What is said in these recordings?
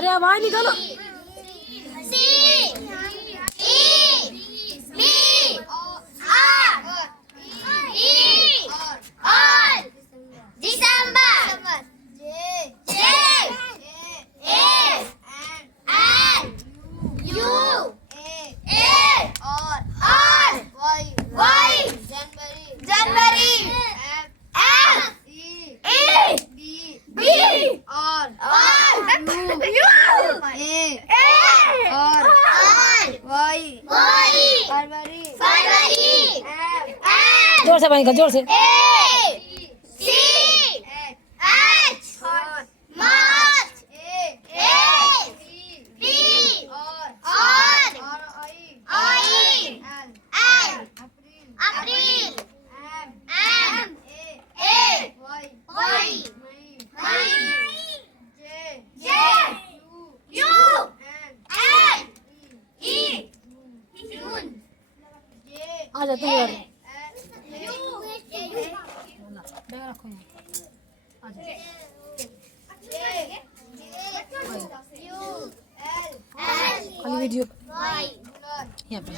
अरे आवाज निकालो। जोर से पानी का, जोर से। आ जाते हैं यार, बैग रखो यहाँ। आ जाओ। खाली वीडियो यहाँ पे।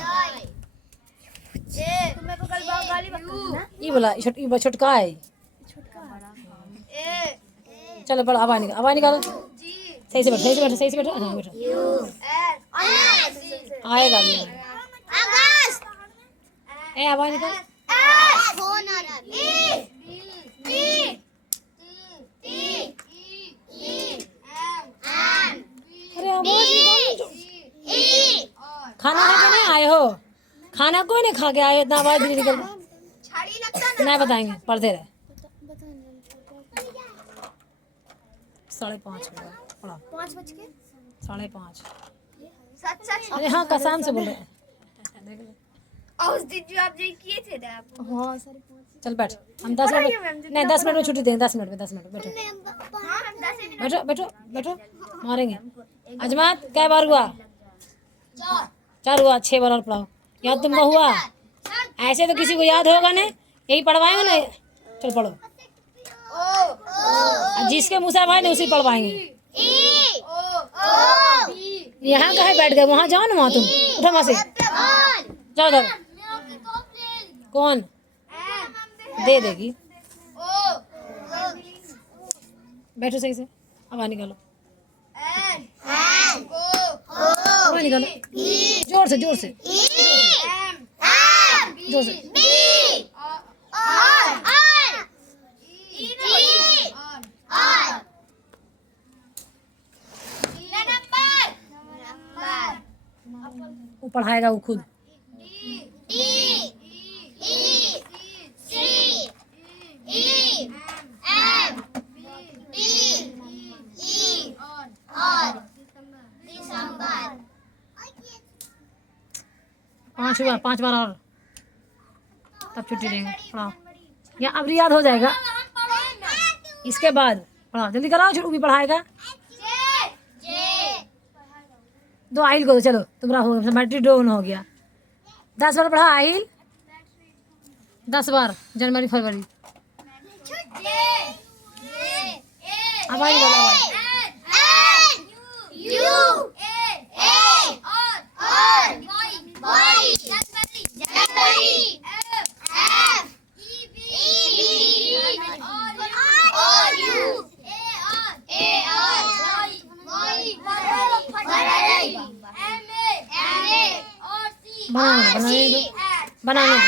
ये बोला छोटका है। चलो बड़ा आवाज निकालो। सही से बैठो, सही से बैठो, सही से बैठो। हाँ बैठो। आएगा भी। ए आवाज निकाल। अरे आवाज निकालो। खाना खा के नहीं आए हो? खाना कोई नहीं खा के आए, इतना आवाज नहीं निकल। नहीं बताएंगे, पढ़ते रहे। 5:30 पढ़ा। 5:30। अरे हाँ कसम से बोल रहे हैं। उस दिन जो आप किए थे ना आप। हाँ सर। चल बैठ, हम 10 मिनट नहीं 10 मिनट में छुट्टी देंगे। 10 मिनट में बैठो। हाँ हम 10 मिनट। बैठो बैठो बैठो, मारेंगे। अजमात कै बार हुआ? 4 हुआ। 6 बार और पढ़ाओ। याद तुमको हुआ? ऐसे तो किसी को याद होगा नहीं, यही पढ़वाएंगे ना। चलो पढ़ो। जिसके मुँह से आवाज नहीं उसी पढ़वाएंगे। यहाँ कहे बैठ गए? वहाँ जाओ ना, वहाँ तुम उठो वहाँ से, जाओ उधर। कौन दे देगी? बैठो सही से, आवाज निकालो। आवाज निकालो, जोर से जोर से जोर से। वो पढ़ाएगा वो खुद। हुआ 5 बार और तब छुट्टी देंगे। पढ़ाओ, या अब याद हो जाएगा। इसके बाद पढ़ाओ, जल्दी कराओ। छोटू भी पढ़ाएगा। 2 आहिल को। चलो तुम्हारा हो गया, बैटरी डाउन हो गया। 10 बार पढ़ा आहिल। 10 बार जनवरी फरवरी। अब आहिल बोलो। बनाने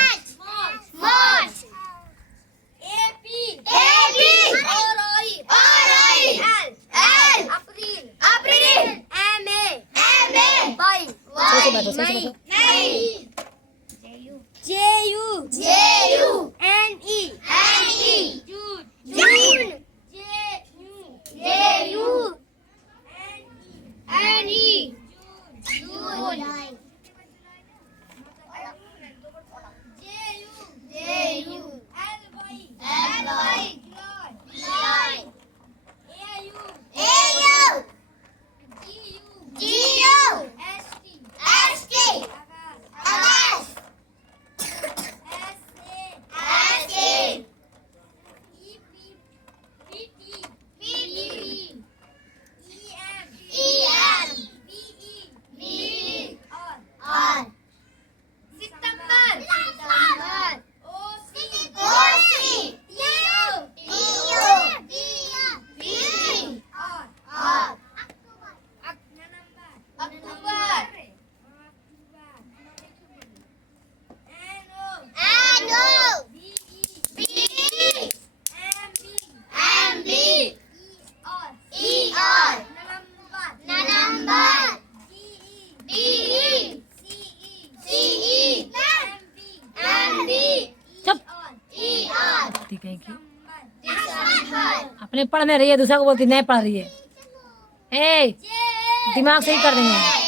अपने पढ़ने रही है, दूसरा को बोलती नहीं पढ़ रही है। ए दिमाग सही कर देंगे।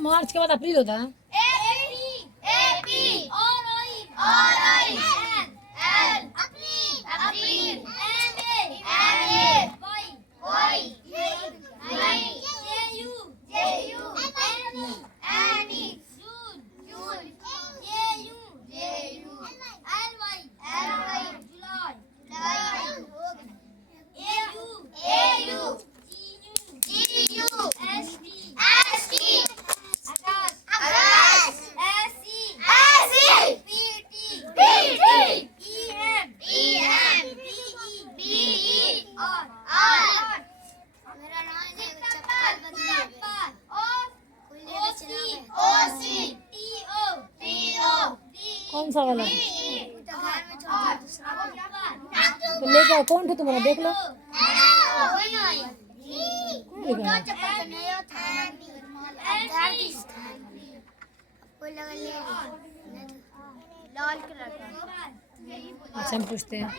मार्च के बाद अप्रैल होता है। कौन सा वाला तो लेके आओ। कौन थे तुम्हारा देख लो। कौन लिखा है? अच्छा हम पूछते हैं।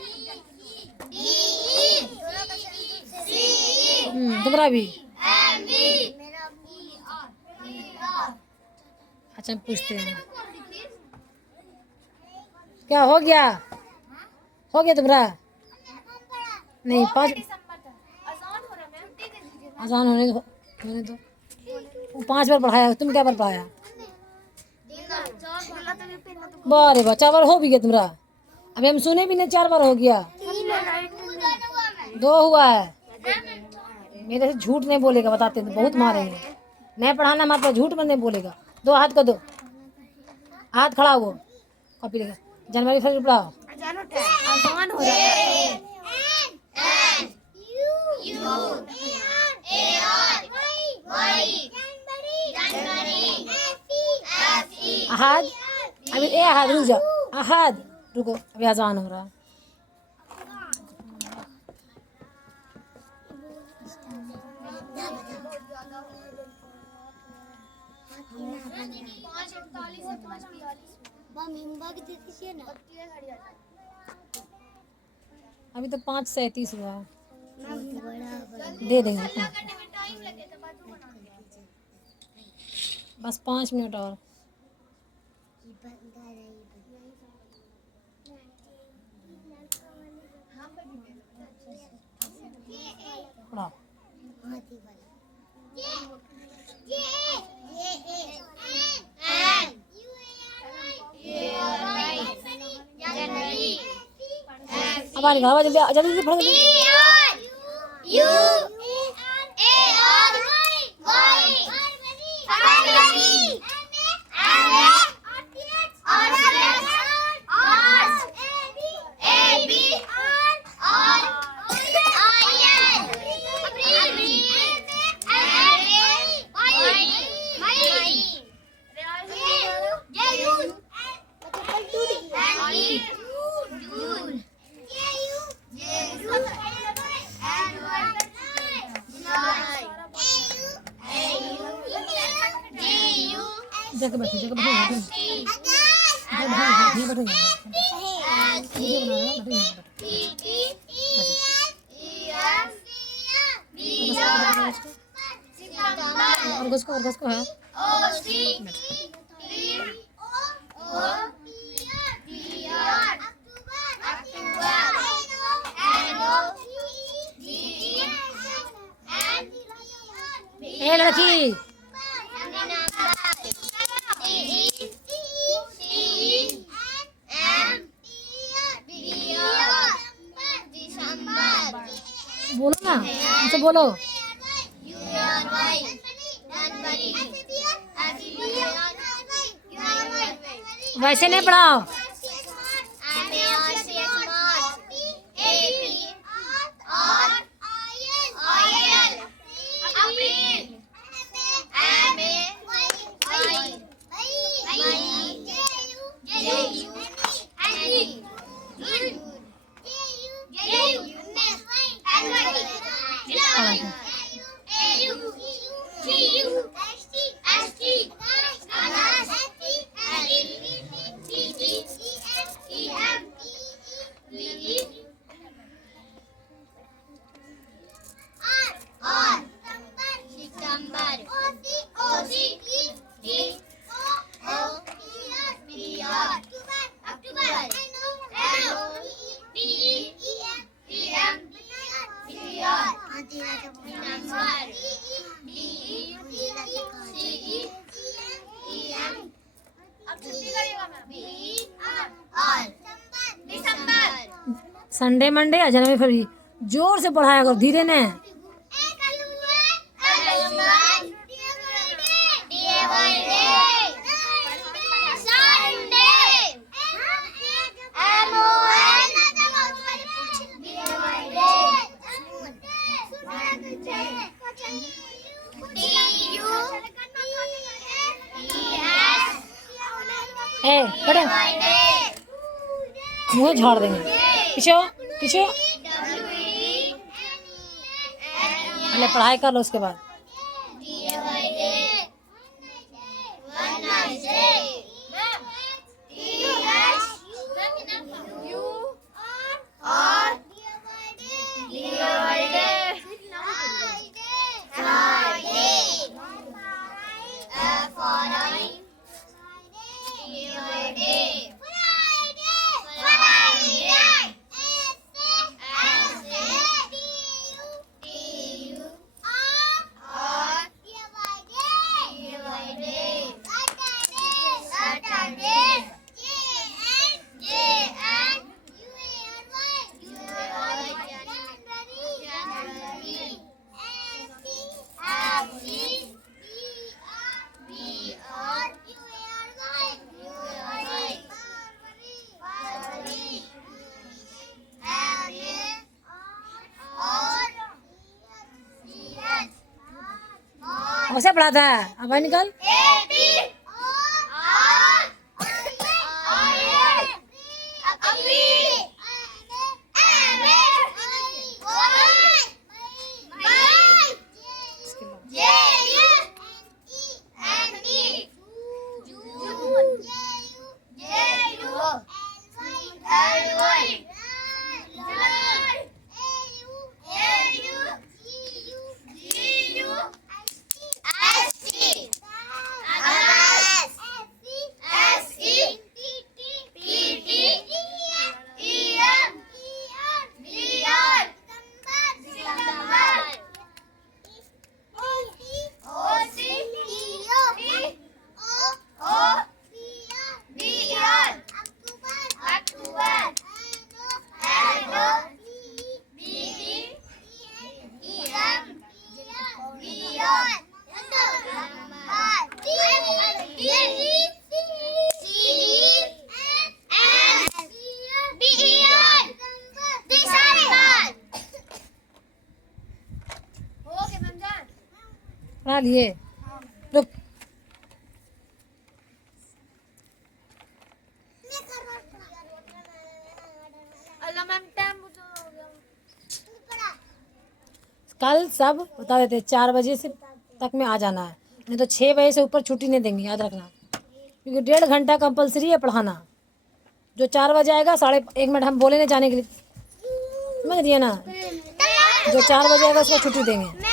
तुम्हारा भी। अच्छा हम पूछते हैं। क्या हो गया? हो गया तुम्हारा? नहीं 5 आसान होने दो। वो 5 बार पढ़ाया, तुम क्या बार पढ़ाया? बारे बा 4 बार हो भी गया तुम्हारा। अभी हम सुने भी नहीं 4 बार हो गया। 2 हुआ है। मेरे से झूठ नहीं बोलेगा, बताते तो बहुत मारेंगे। नहीं पढ़ाना मत, झूठ में नहीं बोलेगा। 2 हाथ कर दो, हाथ खड़ा हो। कॉपी लेकर जनवरी फरवरी पढ़ाओ। आसान हो रहा है। अहाद, अभी ए अहाद रुक जाओ। अहाद रुको, अभी आसान हो रहा है। अभी तो 5:37 हुआ है। दे देंगे बस 5 मिनट और। पढ़ाओ। अब आ निकालो, जल्दी जल्दी जल्दी पढ़ो। जगह बैठो, जगह बैठो, और घुसको है। ए लड़की बोलो ना, मुझसे बोलो। वैसे नहीं पढ़ाओ। संडे मंडे या जनवरी फरवरी जोर से पढ़ाया करो, धीरे ने। ए बेटा मुँह झाड़ देंगे। पीछे पीछे पहले पढ़ाई कर लो, उसके बाद वैसे पढ़ा था। अब निकल। पढ़ा लिए। रुक। कल सब बता देते 4 बजे से तक में आ जाना है, नहीं तो 6 बजे से ऊपर छुट्टी नहीं देंगे, याद रखना। क्योंकि 1.5 घंटा कंपलसरी है पढ़ाना। जो 4 बजे आएगा 1.5 मिनट हम बोले ना जाने के लिए, समझ रही है ना। जो 4 बजे आएगा उसको छुट्टी देंगे।